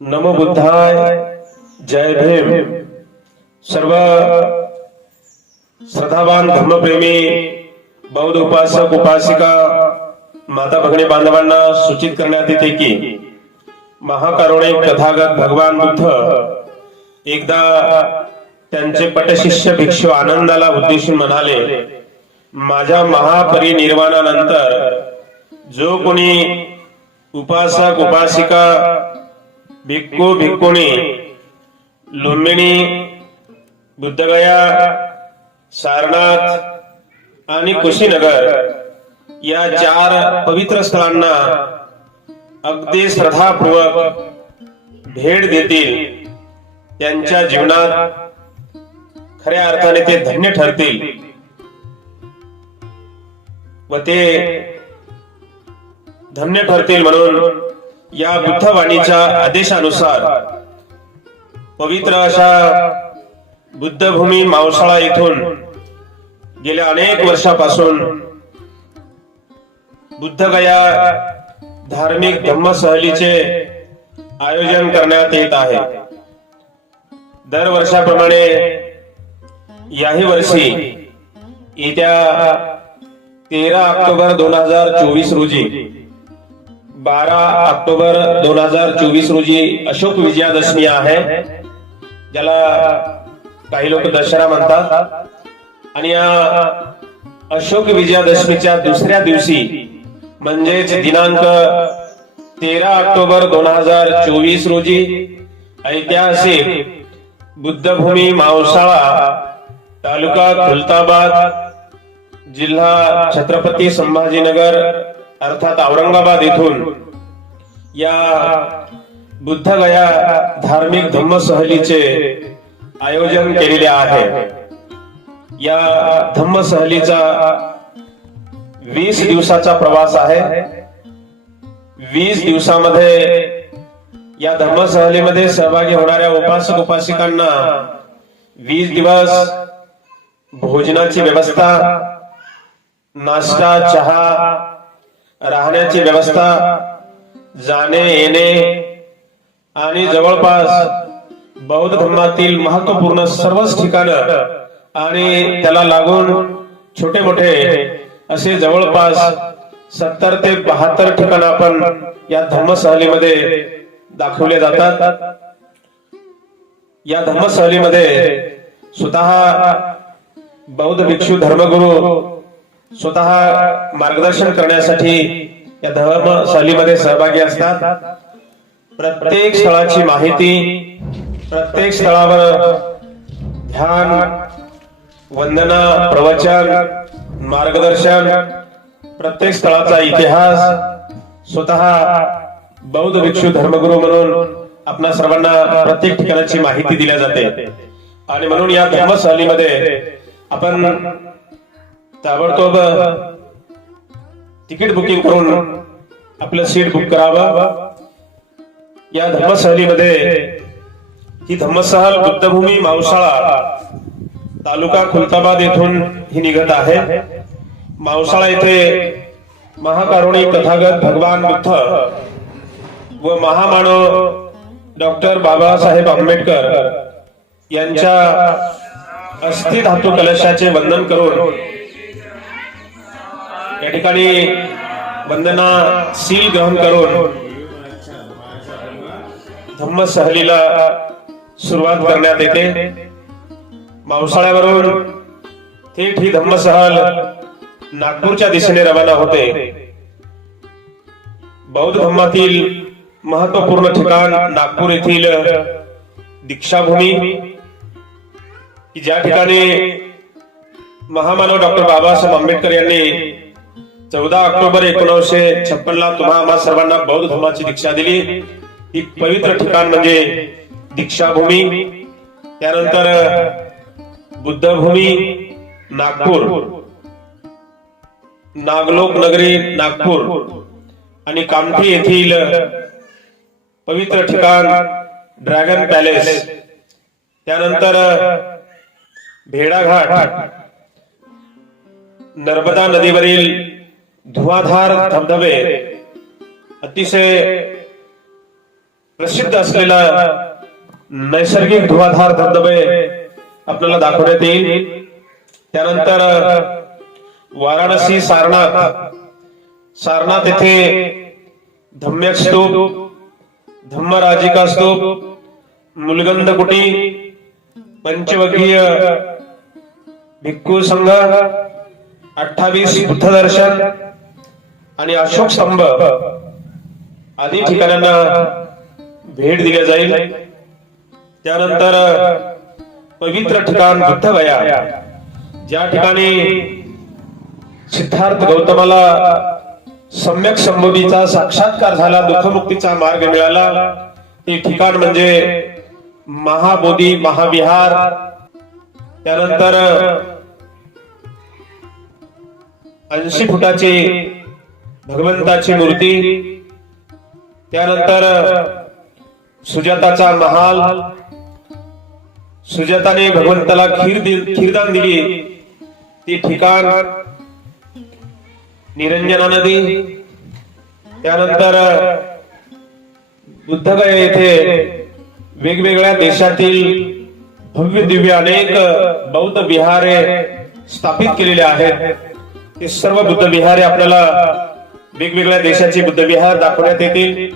नमो बुद्धाय। जय भीम। सर्व श्रद्धावान धर्मप्रेमी बौद्ध उपासक उपासिका माता भगिनी बांधवांना सूचित करण्यात येते की महाकारुणे तथागत भगवान बुद्ध एकदा त्यांचे पटशिष्य भिक्षू आनंदाला उद्देशून म्हणाले माझ्या महापरिनिर्वाणानंतर जो कोणी उपासक उपासिका भिक्खू भिक्खुणी लुंबिनी बुद्धगया सारनाथ आणि कुशीनगर या चार पवित्र स्थळांना अगदी श्रद्धापूर्वक भेट देतील. त्यांच्या जीवनात खऱ्या अर्थाने ते धन्य ठरतील. व ते धन्य ठरतील म्हणून या बुद्धवाणीच्या आदेशानुसार पवित्र अशा बुद्धभूमी मावसाळा येथून गेल्या अनेक वर्षापासून बुद्धगया धार्मिक धम्मसहलीचे आयोजन करण्यात येत आहे. दरवर्षाप्रमाणे याही वर्षी येत्या तेरा ऑक्टोबर दोन हजार चोवीस रोजी बारा ऑक्टोबर दोन हजार चोवीस रोजी अशोक विजयादशमी आहे ज्याला काही लोक दसरा म्हणतात. आणि या अशोक विजयादशमीच्या दुसऱ्या दिवशी म्हणजेच दिनांक तेरा ऑक्टोबर दोन हजार चोवीस रोजी ऐतिहासिक बुद्धभूमी मावसाळा तालुका खुलताबाद जिल्हा छत्रपती संभाजीनगर अर्थात औरंगाबाद इथून या बुद्धगया धार्मिक धम्म सहलीचे आयोजन केलेले आहे. या धम्म सहलीचा वीस दिवसाचा प्रवास आहे. वीस दिवसामध्ये या धम्म सहलीमध्ये सहभागी होणाऱ्या उपासक उपासिकांना वीस दिवस भोजनाची व्यवस्था नाश्ता चहा राहण्याची व्यवस्था जाणे येणे आणि जवळपास बौद्ध धर्मातील महत्त्वपूर्ण सर्वच ठिकाणं आणि त्याला लागून छोटे मोठे असे जवळपास सत्तर ते बहात्तर ठिकाण आपण या धर्मसहलीमध्ये दाखवले जातात. या धर्मसहलीमध्ये स्वतः बौद्ध भिक्षू धर्मगुरू स्वतः मार्गदर्शन करण्यासाठी या धर्मशालीमध्ये सहभागी असतात. प्रत्येक स्थळाची माहिती प्रत्येक स्थळावर ध्यान वंदना प्रवचन मार्गदर्शन प्रत्येक स्थळाचा इतिहास स्वतः बौद्ध भिक्षू धर्मगुरू म्हणून आपणा सर्वांना प्रत्येक ठिकाणाची माहिती दिल्या जाते. आणि म्हणून या धर्मशालीमध्ये आपण ताबडतोब तिकीट बुकिंग करून आपलं सीट बुक करावं. या धम्मसहलीमध्ये ही धम्मसहल बुद्धभूमी मावसाळा तालुका खुलताबाद येथून ही निघत आहे. मावसाळा येथे महाकारुणी तथागत भगवान बुद्ध व महामानव डॉक्टर बाबासाहेब आंबेडकर यांच्या अस्थि धातू कलशाचे वंदन करून या ठिकाणी वंदना सील ग्रहण करून धम्म सहलीला सुरुवात करण्यात येते. पावसाळ्यावरून थेट ही धम्म सहल नागपूरच्या दिशेने रवाना होते. बौद्ध धम्मातील महत्त्वपूर्ण ठिकाण नागपूर येथील दीक्षाभूमी की ज्या ठिकाणी महामानव डॉक्टर बाबासाहेब आंबेडकर यांनी चौदा ऑक्टोबर एकोणीसशे छप्पन ला तुम्हा आम्हा सर्वांना बौद्ध धर्माची दीक्षा दिली. ही पवित्र ठिकाण म्हणजे दीक्षाभूमी. त्यानंतर बुद्धभूमी नागपूर. नागलोक नगरी नागपूर. आणि कामठी येथील पवित्र ठिकाण ड्रॅगन पॅलेस. त्यानंतर भेडाघाट. नर्मदा नदीवरील धुवाधार धबधबे अतिशय प्रसिद्ध असलेला नैसर्गिक धुवाधार धबधबे आपल्याला दाखवण्यात येईल. त्यानंतर वाराणसी सारनाथ. सारनाथ येथे धम्यक स्तूप धम्मराजिका स्तूप मुलगंध कुटी पंचवकीय भिक्खू संघ अठ्ठावीस बुद्ध दर्शन आणि अशोक स्तंभ. आदी ठिकाणांना भेट दिल्या जाईल. त्यानंतर पवित्र ठिकाण बुद्धगया. ज्या ठिकाणी सिद्धार्थ गौतमाला सम्यक संबोधीचा साक्षात्कार झाला दुःखमुक्तीचा मार्ग मिळाला. ते ठिकाण म्हणजे महाबोधी महाविहार. त्यानंतर ऐंशी फुटाची भगवंताची मूर्ती त्यानंतर सुजाताचा महाल सुजाताने भगवंताला खीर खीरदान दिली. ती ठिकाण निरंजना नदी त्यानंतर बुद्धगया येथे वेगवेगळ्या देशातील भव्य दिव्य अनेक बौद्ध विहारे स्थापित केलेले आहेत. ते सर्व बुद्ध विहारे आपल्याला वेगवेगळ्या देशाचे बुद्ध विहार दाखवण्यात येतील.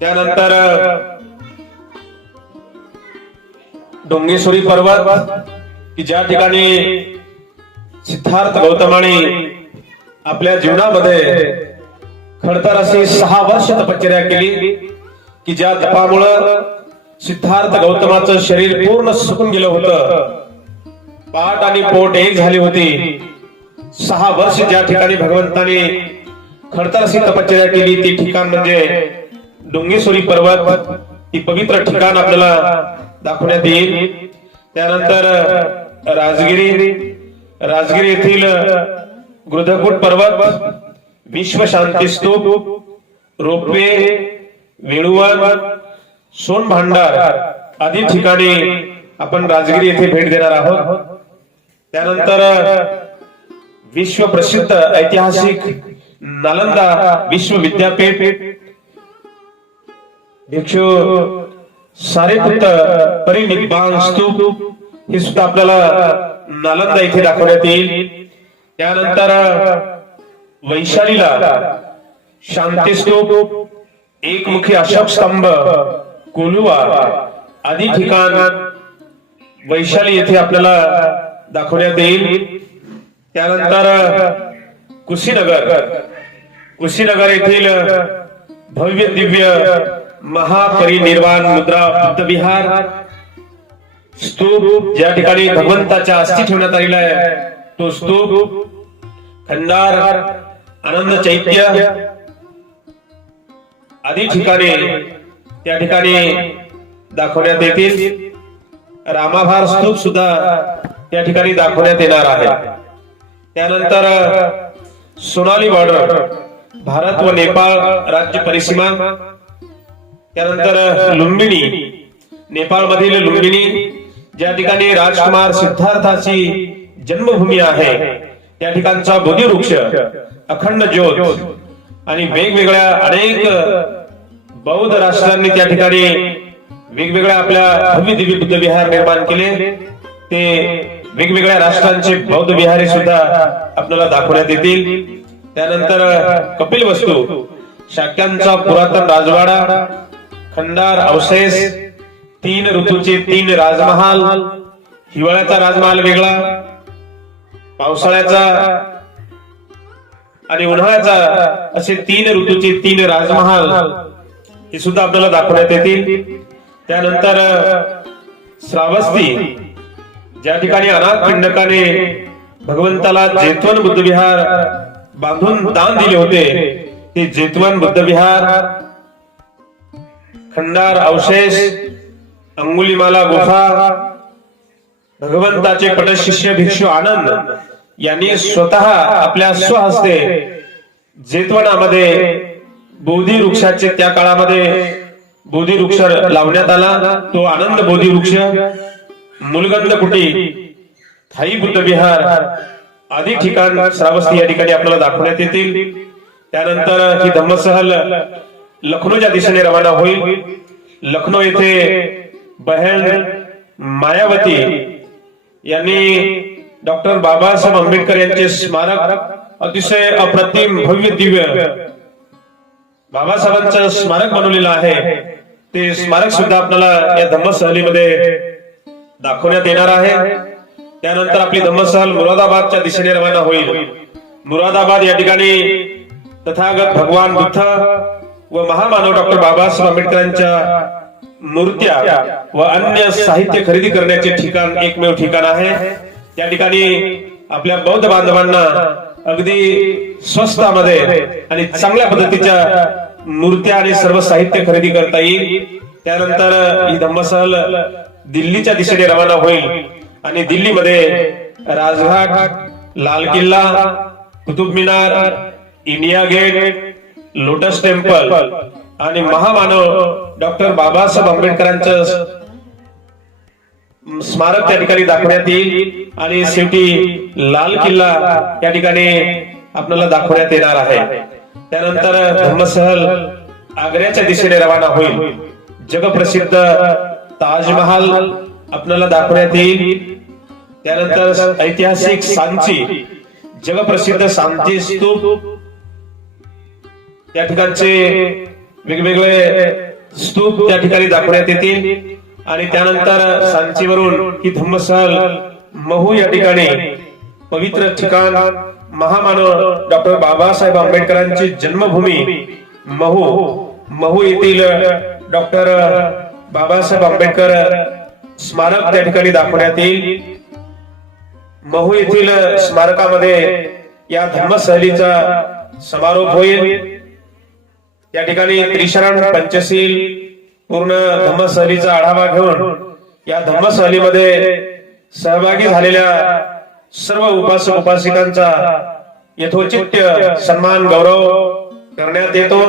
त्यानंतर डोंगेश्वरी पर्वत की ज्या ठिकाणी सिद्धार्थ गौतमाने आपल्या जीवनामध्ये खडतर अशी सहा वर्ष तपश्चर्या केली की ज्या तपामुळं सिद्धार्थ गौतमाचं शरीर पूर्ण सुकून गेलं होतं. पाठ आणि पोट एक झाली होती. सहा वर्ष ज्या ठिकाणी भगवंताने खडतर तपश्चर्या केली ती ठिकाण म्हणजे डोंगेश्वरी पर्वत ही पवित्र ठिकाण आपल्याला दाखवण्यात येईल. त्यानंतर राजगिरी राजगिरी येथील गृधकूट पर्वत विश्व शांती स्तूप रोपवे वेळुवन सोन भांडार आदी ठिकाणी आपण राजगिरी येथे भेट देणार आहोत. त्यानंतर विश्व प्रसिद्ध ऐतिहासिक नालंदा विश्व विद्यापीठ भिक्षू सारेपुत्र स्तूप हे सुद्धा आपल्याला नालंदा इथे दाखवण्यात येईल. त्यानंतर वैशालीला शांती स्तूप एकमुखी अशोक स्तंभ कोलुवा आदी ठिकाण वैशाली येथे आपल्याला दाखवण्यात येईल. त्यानंतर कुशीनगर कुशीनगर येथील भव्य दिव्य महापरिनिर्वाण मुद्रा बुद्ध विहार स्तूप ज्या ठिकाणी भगवंताच्या अस्थि ठेवण्यात आलेला आहे तो स्तूप खंडार आनंद चैत्य आदी ठिकाणी त्या ठिकाणी दाखवण्यात येतील. रामाभार स्तूप सुद्धा त्या ठिकाणी दाखवण्यात येणार आहे. त्यानंतर सोनाली बॉर्डर. भारत व नेपाळ राज्य परिसीमा त्यानंतर लुंबिनी नेपाळ मधील लुंबिनी ज्या ठिकाणी राजकुमार सिद्धार्थाची जन्मभूमी आहे त्या ठिकाणचा बोधिवृक्ष अखंड ज्योत आणि वेगवेगळ्या अनेक बौद्ध राष्ट्रांनी त्या ठिकाणी वेगवेगळ्या आपल्या भव्य दिव्य बुद्ध विहार निर्माण केले. ते वेगवेगळ्या राष्ट्रांचे बौद्ध विहारे सुद्धा आपल्याला दाखवण्यात येतील. त्यानंतर कपिल वस्तू शाक्यांचा पुरातन राजवाडा खंडार अवशेष तीन ऋतूचे तीन राजमहाल हिवाळ्याचा राजमहाल वेगळा पावसाळ्याचा आणि उन्हाळ्याचा असे तीन ऋतूचे तीन राजमहाल हे सुद्धा आपल्याला दाखवण्यात येतील. त्यानंतर श्रावस्ती ज्या ठिकाणी अनाथ पिंडकाने भगवंताला जेतवन बुद्धविहार बांधून दान दिले होते. ते जेतवन बुद्धविहार खंडार अवशेष अंगुलीमाला गुफा भगवंताचे पटशिष्य भिक्षू आनंद यांनी स्वतः आपल्या स्वहस्ते जेतवनामध्ये बोधी वृक्षाचे त्या काळामध्ये बोधी वृक्ष लावण्यात आला. तो आनंद बोधी वृक्ष मुलगंध कुटी थाई बुद्ध आधी ठिकाण श्रावस्ती या ठिकाणी आपल्याला दाखवण्यात येतील. त्यानंतर ही धम्मसहल लखनौच्या दिशेने रवाना होईल. लखनौ येथे बहन मायावती यांनी डॉक्टर बाबासाहेब आंबेडकर यांचे स्मारक अतिशय अप्रतिम भव्य दिव्य बाबासाहेबांचं स्मारक बनवलेलं आहे. ते स्मारक सुद्धा आपल्याला या धम्म सहलीमध्ये दाखवण्यात येणार आहे. त्यानंतर आपली धम्मसहल मुरादाबादच्या दिशेने रवाना होईल. मुरादाबाद या ठिकाणी तथागत भगवान बुद्ध व महामानव डॉक्टर बाबासाहेब आंबेडकरांच्या मूर्त्या व अन्य साहित्य खरेदी करण्याचे ठिकाण एकमेव ठिकाण आहे. त्या ठिकाणी आपल्या बौद्ध बांधवांना अगदी स्वस्तामध्ये आणि चांगल्या पद्धतीच्या मूर्त्या आणि सर्व साहित्य खरेदी करता येईल. त्यानंतर ही धम्मसहल दिल्लीच्या दिशेने रवाना होईल. आणि दिल्लीमध्ये Rajghat Lal Qila Qutub Minar India Gate Lotus Temple आणि महामानव डॉक्टर बाबासाहेब आंबेडकरांचं स्मारक त्या ठिकाणी दाखवण्यात येईल आणि शेवटी लाल किल्ला या ठिकाणी आपल्याला दाखवण्यात येणार आहे. त्यानंतर धर्मसहल आग्र्याच्या दिशेने रवाना होईल. जगप्रसिद्ध ताजमहाल आपल्याला दाखवण्यात येईल. त्यानंतर ऐतिहासिक सांची जगप्रसिद्ध सांची स्तूप. त्या ठिकाणचे वेगवेगळे स्तूप त्या ठिकाणी दाखवण्यात येतील. आणि त्यानंतर सांचीवरून ही धम्मसहल महू या ठिकाणी पवित्र ठिकाण महामानव डॉक्टर बाबासाहेब आंबेडकरांची जन्मभूमी महू. महू येथील डॉक्टर बाबासाहेब आंबेडकर स्मारक त्या ठिकाणी दाखवण्यात येईल. महू येथील स्मारकामध्ये या धम्मसहलीचा समारोप होईल. या ठिकाणी त्रिशरण पंचशील पूर्ण धम्मसहलीचा आढावा घेऊन या धम्मसहलीमध्ये सहभागी झालेल्या सर्व उपासक उपासिकांचा यथोचित्य सन्मान गौरव करण्यात येतो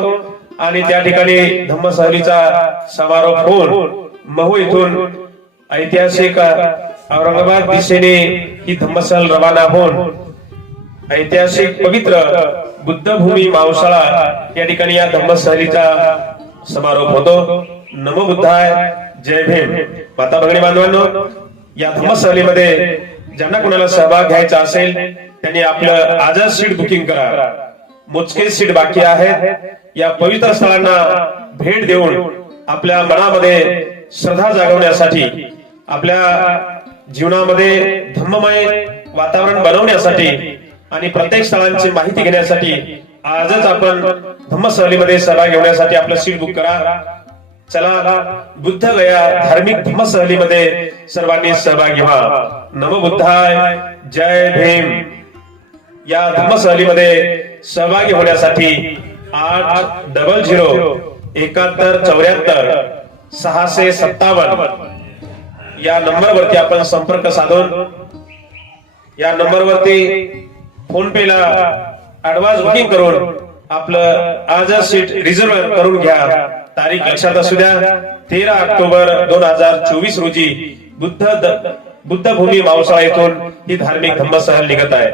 आणि त्या ठिकाणी धम्मसहलीचा समारोप होऊन महू इथून ऐतिहासिक औरंगाबाद दिशेने ही धम्मसहल रवाना होऊन ऐतिहासिक पवित्र बुद्धभूमी मावसाळा या ठिकाणी या धम्मसहलीचा समारोप होतो. नमो बुद्धाय जय भीम. माता भगिनी बांधवांनो या धम्मसहलीमध्ये ज्यांना कोणाला सहभाग घ्यायचा असेल त्यांनी आपलं आजच सीट बुकिंग करा. मोजके सीट बाकी आहेत. या पवित्र स्थळांना भेट देऊन आपल्या मनामध्ये श्रद्धा जागवण्यासाठी आपल्या जीवनामध्ये धम्ममय वातावरण बनवण्यासाठी आणि प्रत्येक स्थळांची माहिती घेण्यासाठी आजच आपण धम्म सहलीमध्ये सहभाग घेण्यासाठी आपलं सीट बुक करा. चला बुद्ध गया धार्मिक धम्म सहलीमध्ये सर्वांनी सहभागी व्हा. नम बुद्धाय जय भीम. या धम्म सहलीमध्ये सहभागी होण्यासाठी आठ डबल झिरो एकाहत्तर चौऱ्याहत्तर सहाशे सत्तावन्न या नंबरवरती आपण संपर्क साधून या नंबरवरती फोन पे ला ऍडव्हान्स बुकिंग करून आपलं आजच सीट रिझर्व करून घ्या. तारीख लक्षात असू द्या. तेरा ऑक्टोबर दोन हजार चोवीस रोजी बुद्ध द- बुद्धभूमी मावसाळा येथून ही धार्मिक धम्म सहल निघत आहे.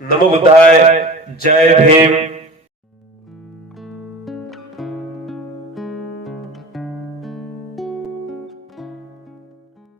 नमो बुद्धाय. जय भीम.